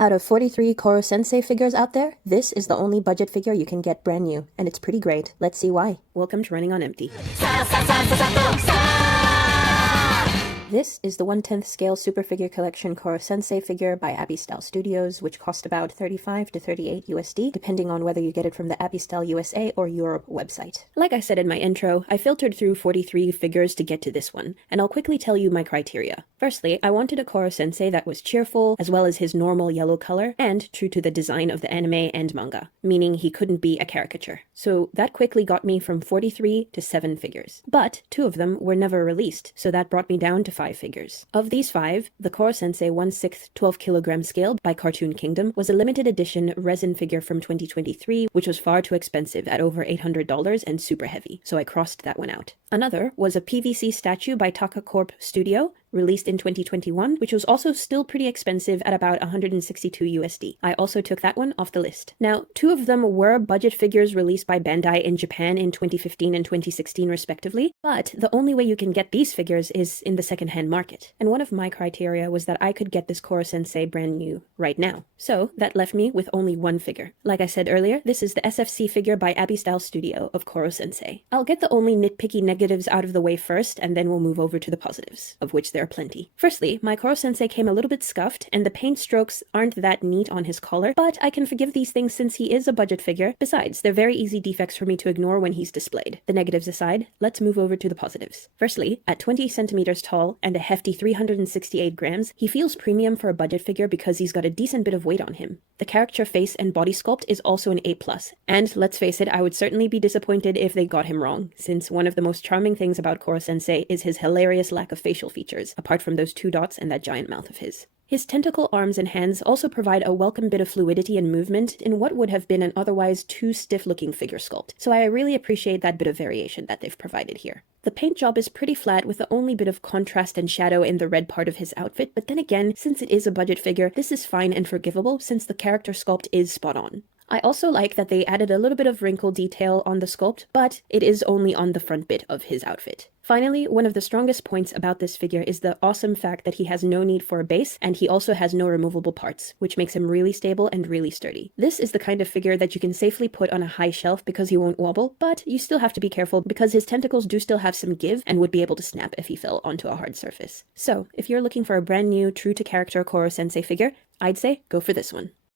Out of 43 Koro Sensei figures out there, this is the only budget figure you can get brand new, and it's pretty great. Let's see why. Welcome to Running on Empty. This is the 1/10 scale Super Figure Collection Koro Sensei figure by Abbey Style Studios, which cost about $35 to $38 USD, depending on whether you get it from the Abbey Style USA or Europe website. Like I said in my intro, I filtered through 43 figures to get to this one, and I'll quickly tell you my criteria. Firstly, I wanted a Koro Sensei that was cheerful, as well as his normal yellow color, and true to the design of the anime and manga, meaning he couldn't be a caricature. So that quickly got me from 43 to 7 figures. But 2 of them were never released, so that brought me down to 5 figures. Of these 5, the Koro Sensei 1/6 12 kilogram scale by Cartoon Kingdom was a limited edition resin figure from 2023, which was far too expensive at over $800 and super heavy, so I crossed that one out. Another was a PVC statue by Taka Corp Studio, released in 2021, which was also still pretty expensive at about $162 USD. I also took that one off the list. Now, 2 of them were budget figures released by Bandai in Japan in 2015 and 2016 respectively, but the only way you can get these figures is in the secondhand market. And one of my criteria was that I could get this Koro Sensei brand new right now. So that left me with only 1 figure. Like I said earlier, this is the SFC figure by Abbey Style Studio of Koro Sensei. I'll get the only nitpicky negatives out of the way first, and then we'll move over to the positives, of which there are plenty. Firstly, my Koro Sensei came a little bit scuffed, and the paint strokes aren't that neat on his collar, but I can forgive these things since he is a budget figure. Besides, they're very easy defects for me to ignore when he's displayed. The negatives aside, let's move over to the positives. Firstly, at 20 centimeters tall and a hefty 368 grams, he feels premium for a budget figure because he's got a decent bit of weight on him. The character face and body sculpt is also an A+, and let's face it, I would certainly be disappointed if they got him wrong, since one of the most charming things about Koro Sensei is his hilarious lack of facial features, apart from those 2 dots and that giant mouth of his. His tentacle arms and hands also provide a welcome bit of fluidity and movement in what would have been an otherwise too stiff-looking figure sculpt, so I really appreciate that bit of variation that they've provided here. The paint job is pretty flat with the only bit of contrast and shadow in the red part of his outfit, but then again, since it is a budget figure, this is fine and forgivable since the character sculpt is spot on. I also like that they added a little bit of wrinkle detail on the sculpt, but it is only on the front bit of his outfit. Finally, one of the strongest points about this figure is the awesome fact that he has no need for a base, and he also has no removable parts, which makes him really stable and really sturdy. This is the kind of figure that you can safely put on a high shelf because he won't wobble, but you still have to be careful because his tentacles do still have some give and would be able to snap if he fell onto a hard surface. So, if you're looking for a brand new, true-to-character Koro Sensei figure, I'd say go for this one.